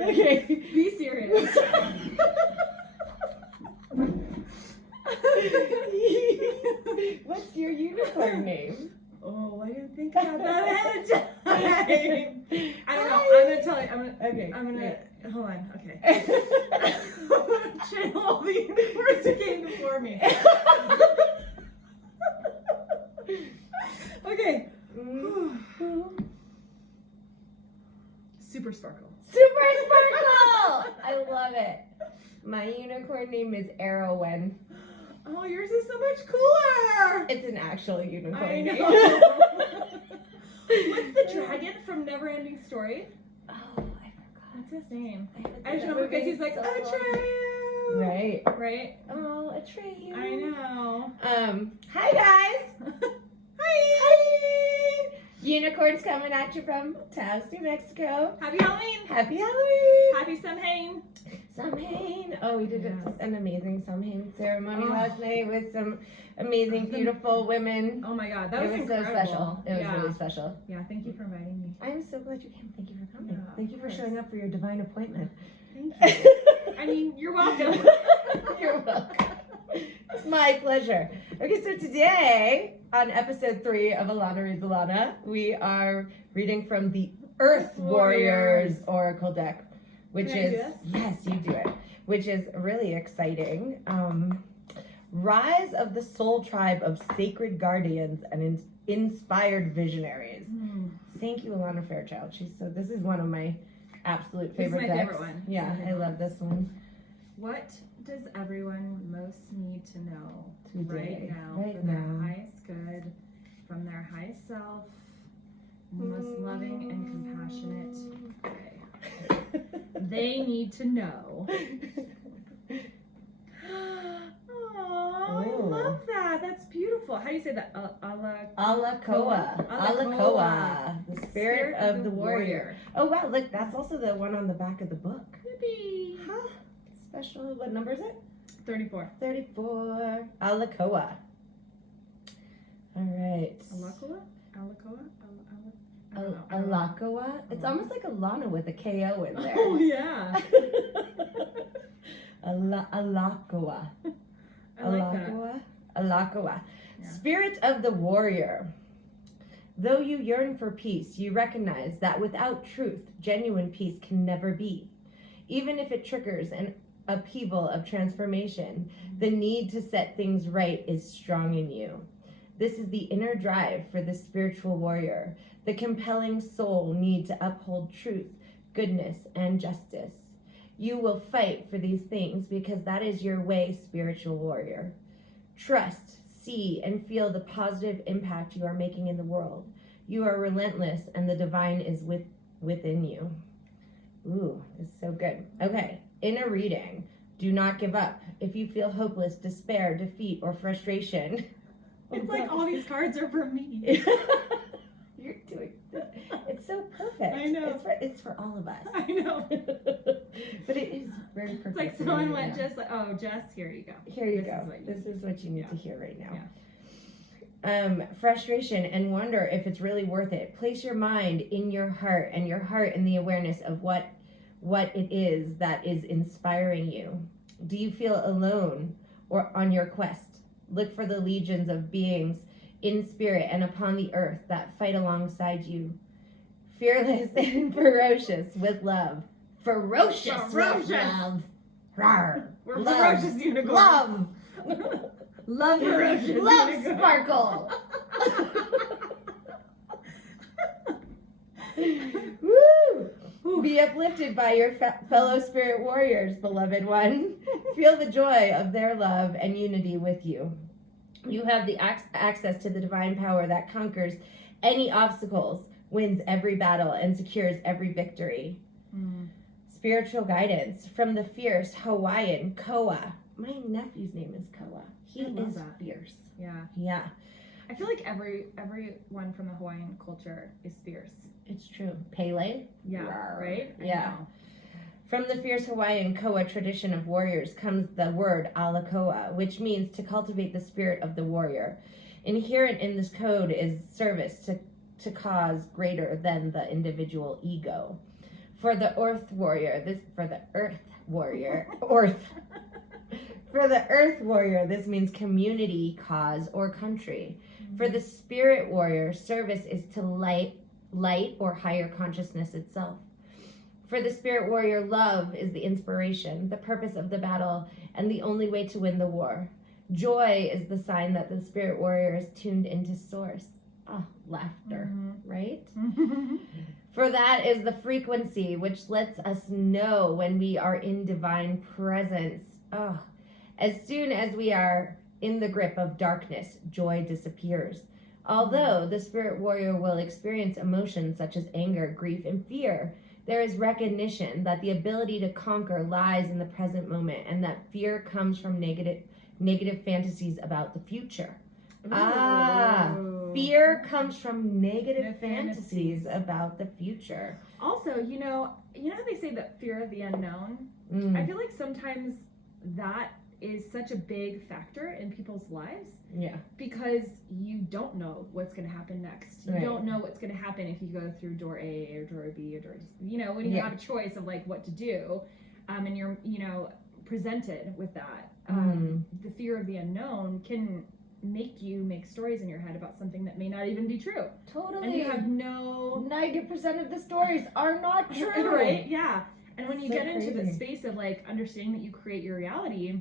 Okay. Be serious. What's your unicorn name? Oh, I didn't think about that ahead of time. I don't know. I'm gonna tell you. Okay. Hold on. Okay. Channel all the unicorns who came before me. Okay. Super sparkle. Super sparkle! I love it. My unicorn name is Arrowwen. Oh, yours is so much cooler. It's an actual unicorn I name. know. What's the dragon from Neverending Story? Oh, I forgot. What's his name? I I just remember because he's like, Atreyu. Right. Right? Oh, Atreyu. I know. Hi guys. Hi. Unicorns coming at you from Taos, New Mexico. Happy Halloween. Happy Halloween. Happy Samhain. Samhain. Oh, we did an amazing Samhain ceremony Oh. last night with some amazing, beautiful women. Oh my God, that was so incredible. special. It was really special. Yeah, thank you for inviting me. I'm so glad you came. Thank you for coming. Yeah, Thank you for of showing up for your divine appointment. Thank you. I mean, you're welcome. You're welcome. It's my pleasure. Okay, so today on episode 3 of Alana Reads Alana, we are reading from the Earth Warriors Oracle deck, which Can I is do this? yes, you do it, which is really exciting. Rise of the Soul Tribe of Sacred Guardians and Inspired Visionaries. Thank you, Alana Fairchild. This is one of my absolute favorite This is my decks. favorite one. Yeah, I love this one. What does everyone most need to know Today, right now right for their now. highest good, from their highest self, most loving and compassionate way? They need to know. Oh, I love that. That's beautiful. How do you say that? Alakoa. Alakoa. The spirit of the warrior. Oh wow, look, that's also the one on the back of the book. Yippee. Huh? Special, what number is it? 34. 34. Alakoa. All right. Alakoa? Alakoa? Alakoa. It's almost like Alana with a K-O in there. Oh, yeah. Alakoa. I like that. Alakoa. Yeah. Spirit of the warrior. Though you yearn for peace, you recognize that without truth, genuine peace can never be. Even if it triggers an upheaval of transformation, the need to set things right is strong in you. This is the inner drive for the spiritual warrior, the compelling soul need to uphold truth, goodness, and justice. You will fight for these things because that is your way, spiritual warrior. Trust, see, and feel the positive impact you are making in the world. You are relentless, and the divine is within you. Ooh, this is so good. Okay, inner reading. Do not give up. If you feel hopeless, despair, defeat, or frustration. It's like all these cards are for me. You're doing it's so perfect. I know. It's for all of us. I know. But it is very perfect. It's like someone went just like, oh, Jess, here you go. Here you go. This is what you need to hear right now. Frustration and wonder if it's really worth it. Place your mind in your heart and your heart in the awareness of what it is that is inspiring you. Do you feel alone or on your quest? Look for the legions of beings in spirit and upon the earth that fight alongside you. Fearless and ferocious with love. Ferocious. With love. Rawr. We're Love. ferocious unicorns. Love. Love Ferocious love unicorn. sparkle. Woo! Be uplifted by your fellow spirit warriors, beloved one. Feel the joy of their love and unity with you. You have the access to the divine power that conquers any obstacles, wins every battle, and secures every victory. Spiritual guidance from the fierce Hawaiian Koa. My nephew's name is Koa. He is fierce. Yeah. Yeah. I feel like everyone from the Hawaiian culture is fierce. It's true. Pele? Yeah, Rawr. right? I Yeah. know. From the fierce Hawaiian Koa tradition of warriors comes the word Alakoa, which means to cultivate the spirit of the warrior. Inherent in this code is service to cause greater than the individual ego. For the Earth Warrior, for the Earth Warrior, this means community, cause, or country. For the Spirit Warrior, service is to light or higher consciousness itself. For the Spirit Warrior, love is the inspiration, the purpose of the battle, and the only way to win the war. Joy is the sign that the Spirit Warrior is tuned into source. Oh, laughter, right? For that is the frequency which lets us know when we are in divine presence. Oh, as soon as we are in the grip of darkness, joy disappears. Although the Spirit Warrior will experience emotions such as anger, grief, and fear, there is recognition that the ability to conquer lies in the present moment and that fear comes from negative fantasies about the future. Ooh. Fear comes from negative fantasies about the future. Also, you know how they say that fear of the unknown? I feel like sometimes that is such a big factor in people's lives. Yeah. Because you don't know what's going to happen next. You don't know what's going to happen if you go through door A or door B or door C. When you have a choice of like what to do, and you're, presented with that, the fear of the unknown can make you make stories in your head about something that may not even be true. Totally. And you have no... 90% of the stories are not true. Right? Yeah. And when you get into crazy. the space of like understanding that you create your reality,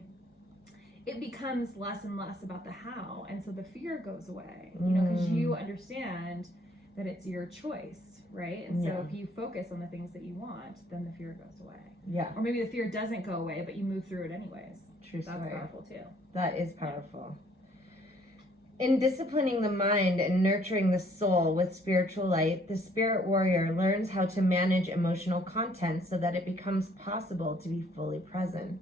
it becomes less and less about the how. And so the fear goes away, because you understand that it's your choice, right? And so if you focus on the things that you want, then the fear goes away. Yeah. Or maybe the fear doesn't go away, but you move through it anyways. True That's story. powerful too. That is powerful. In disciplining the mind and nurturing the soul with spiritual light, the Spirit Warrior learns how to manage emotional content so that it becomes possible to be fully present.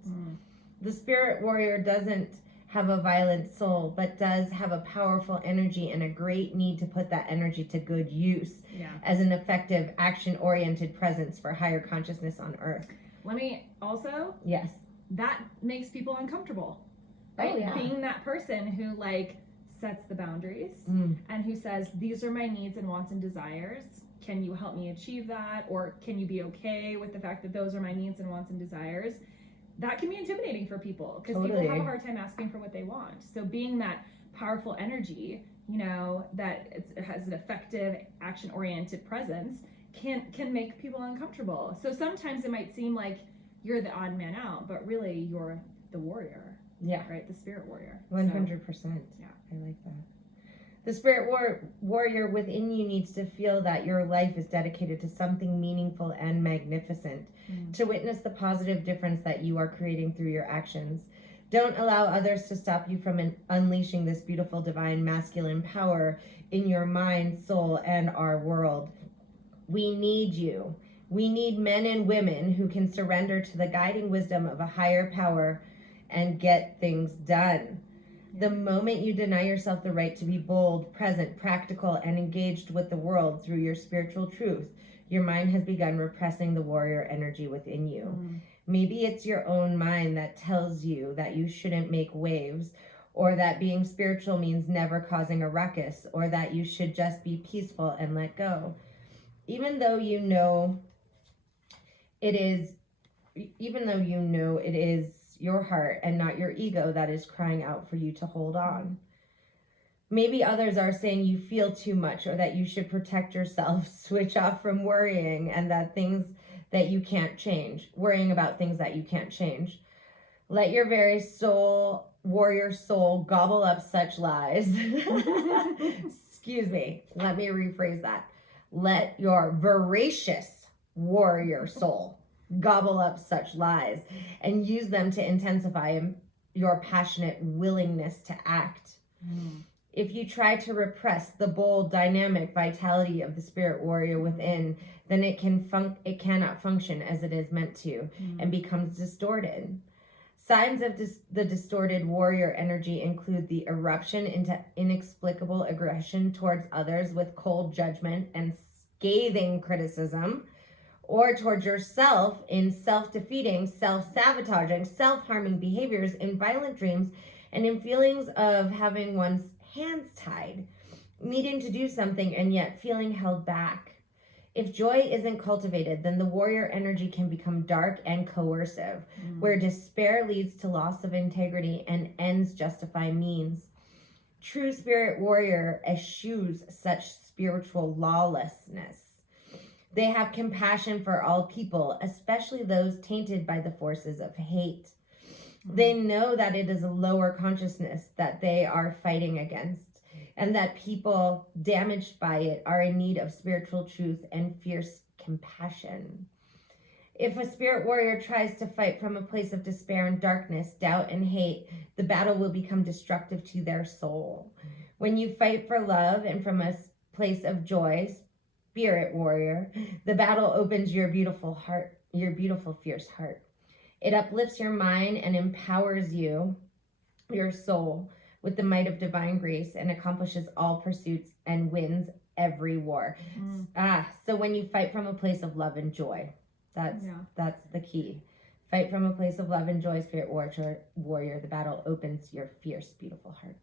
The Spirit Warrior doesn't have a violent soul, but does have a powerful energy and a great need to put that energy to good use as an effective, action-oriented presence for higher consciousness on Earth. Let me also... Yes. That makes people uncomfortable. Right? Oh, yeah. Being that person who, sets the boundaries and who says, these are my needs and wants and desires. Can you help me achieve that? Or can you be okay with the fact that those are my needs and wants and desires? That can be intimidating for people because people have a hard time asking for what they want. So being that powerful energy, that it has an effective, action-oriented presence can make people uncomfortable. So sometimes it might seem like you're the odd man out, but really you're the warrior. Yeah. Right? The Spirit Warrior. 100%. Yeah. I like that. The Spirit Warrior within you needs to feel that your life is dedicated to something meaningful and magnificent, to witness the positive difference that you are creating through your actions. Don't allow others to stop you from unleashing this beautiful divine masculine power in your mind, soul, and our world. We need you. We need men and women who can surrender to the guiding wisdom of a higher power and get things done. The moment you deny yourself the right to be bold, present, practical, and engaged with the world through your spiritual truth, your mind has begun repressing the warrior energy within you. Maybe it's your own mind that tells you that you shouldn't make waves, or that being spiritual means never causing a ruckus, or that you should just be peaceful and let go. Even though you know it is your heart and not your ego that is crying out for you to hold on. Maybe others are saying you feel too much or that you should protect yourself, switch off from worrying and that things that you can't change, worrying about things that you can't change. Let your very warrior soul gobble up such lies. Excuse me, let me rephrase that. Let your voracious warrior soul gobble up such lies and use them to intensify your passionate willingness to act. If you try to repress the bold, dynamic vitality of the Spirit Warrior within, then it cannot function as it is meant to and becomes distorted. Signs of the distorted warrior energy include the eruption into inexplicable aggression towards others with cold judgment and scathing criticism, or towards yourself in self-defeating, self-sabotaging, self-harming behaviors, in violent dreams, and in feelings of having one's hands tied, needing to do something and yet feeling held back. If joy isn't cultivated, then the warrior energy can become dark and coercive, where despair leads to loss of integrity and ends justify means. True spirit warrior eschews such spiritual lawlessness. They have compassion for all people, especially those tainted by the forces of hate. They know that it is a lower consciousness that they are fighting against, and that people damaged by it are in need of spiritual truth and fierce compassion. If a spirit warrior tries to fight from a place of despair and darkness, doubt and hate, the battle will become destructive to their soul. When you fight for love and from a place of joy, spirit warrior, the battle opens your beautiful heart, your beautiful, fierce heart. It uplifts your mind and empowers you, your soul, with the might of divine grace and accomplishes all pursuits and wins every war. So when you fight from a place of love and joy, that's the key. Fight from a place of love and joy, spirit warrior. The battle opens your fierce, beautiful heart.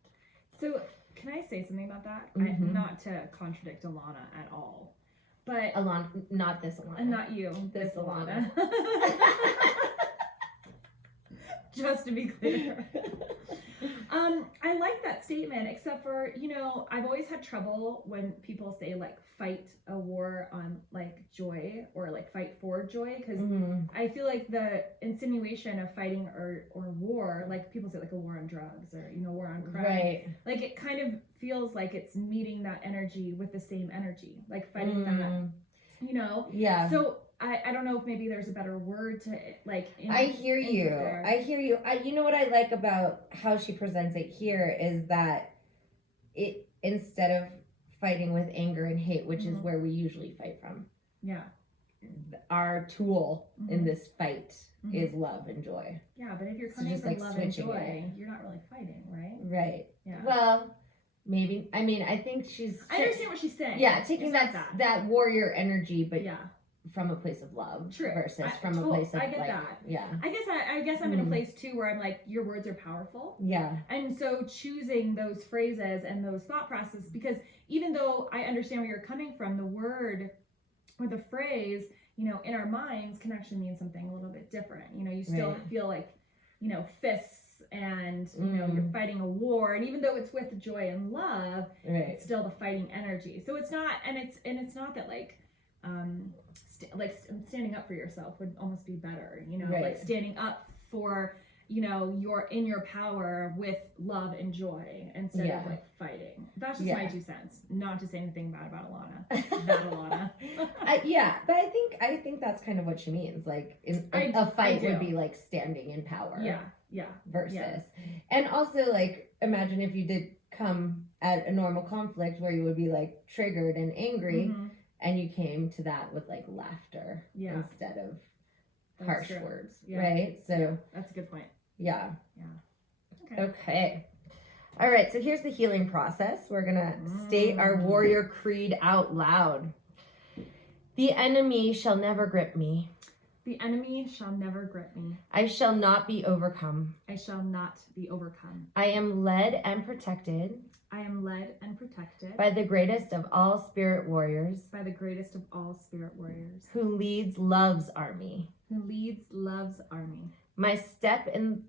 So can I say something about that? Not to contradict Alana at all, but Alana, not this Alana. Not you. This Alana. Just to be clear. I like that statement, except for, I've always had trouble when people say like fight a war on like joy or like fight for joy, because I feel like the insinuation of fighting or war, like people say like a war on drugs or war on crime, right? Like it kind of feels like it's meeting that energy with the same energy, like fighting that, Yeah. So I don't know if maybe there's a better word to like. I hear you. You know what I like about how she presents it here is that it, instead of fighting with anger and hate, which is where we usually fight from. Yeah. Our tool in this fight is love and joy. Yeah, but if you're coming from love and joy, you're not really fighting, right? Right. Yeah. Well, maybe. I mean, I think I understand what she's saying. Yeah, taking that warrior energy, but from a place of love. True. Versus from a place of I get that. Yeah. I guess I'm in a place too where I'm like, your words are powerful. Yeah. And so choosing those phrases and those thought processes, because even though I understand where you're coming from, the word or the phrase, in our minds can actually mean something a little bit different. You still feel like, fists and, you're fighting a war. And even though it's with joy and love, it's still the fighting energy. So it's not, and it's not that like, standing up for yourself would almost be better, like standing up for, you're in your power with love and joy instead of like fighting. That's just my 2 cents. Not to say anything bad about Alana. Bad Alana. But I think that's kind of what she means. Like a fight would be like standing in power. Yeah. Versus. And also like imagine if you did come at a normal conflict where you would be like triggered and angry. And you came to that with like laughter instead of harsh words, right? So that's a good point. Yeah. Okay. Okay. All right. So here's the healing process. We're gonna state our warrior creed out loud. The enemy shall never grip me. The enemy shall never grip me. I shall not be overcome. I shall not be overcome. I am led and protected. I am led and protected by the greatest of all spirit warriors. By the greatest of all spirit warriors. Who leads love's army. Who leads love's army. My steps in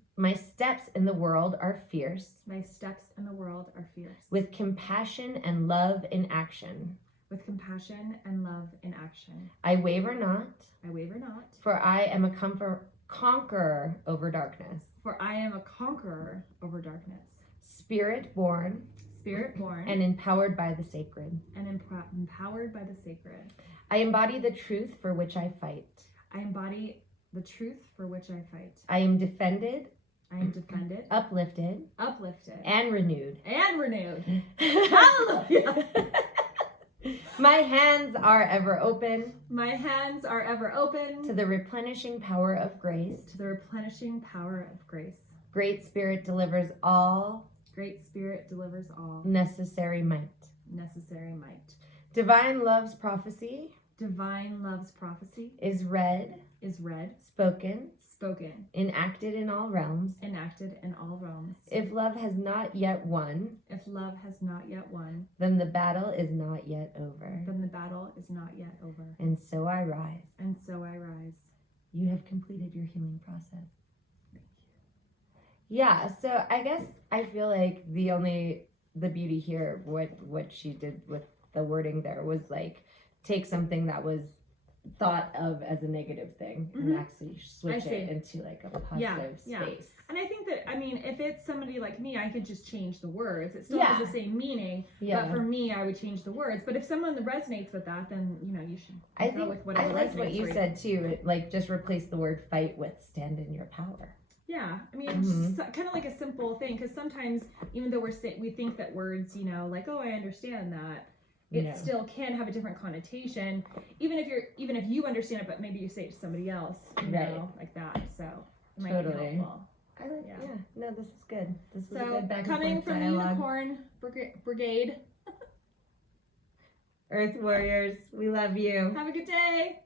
the world are fierce. My steps in the world are fierce. With compassion and love in action. With compassion and love in action. I waver not. I waver not. For I am a conqueror over darkness. For I am a conqueror over darkness. Spirit born. And empowered by the sacred. Empowered by the sacred. I embody the truth for which I fight. I embody the truth for which I fight. I am defended. Uplifted. And renewed. Hallelujah. My hands are ever open. To the replenishing power of grace. Great Spirit delivers all. Necessary might. Divine love's prophecy. Divine love's prophecy is read, spoken, enacted in all realms. enacted in all realms. If love has not yet won, then the battle is not yet over. And so I rise. You have completed your healing process. Thank you. Yeah, so I guess I feel like the beauty here, what she did with the wording there was like take something that was thought of as a negative thing and actually switch it into like a positive space. And I think that, I mean, if it's somebody like me, I could just change the words. It still has the same meaning, but for me, I would change the words. But if someone resonates with that, then, you know, you should go with whatever resonates. I like what you said too, like just replace the word fight with stand in your power. Yeah, I mean, it's just kind of like a simple thing, because sometimes, even though we think that words, you know, like, oh, I understand that, it still can have a different connotation, even if you understand it, but maybe you say it to somebody else, you know, like that. So it might be helpful. I like, no, this is good. This was a good back and coming forth from dialogue. the Unicorn Brigade. Earth Warriors, we love you. Have a good day.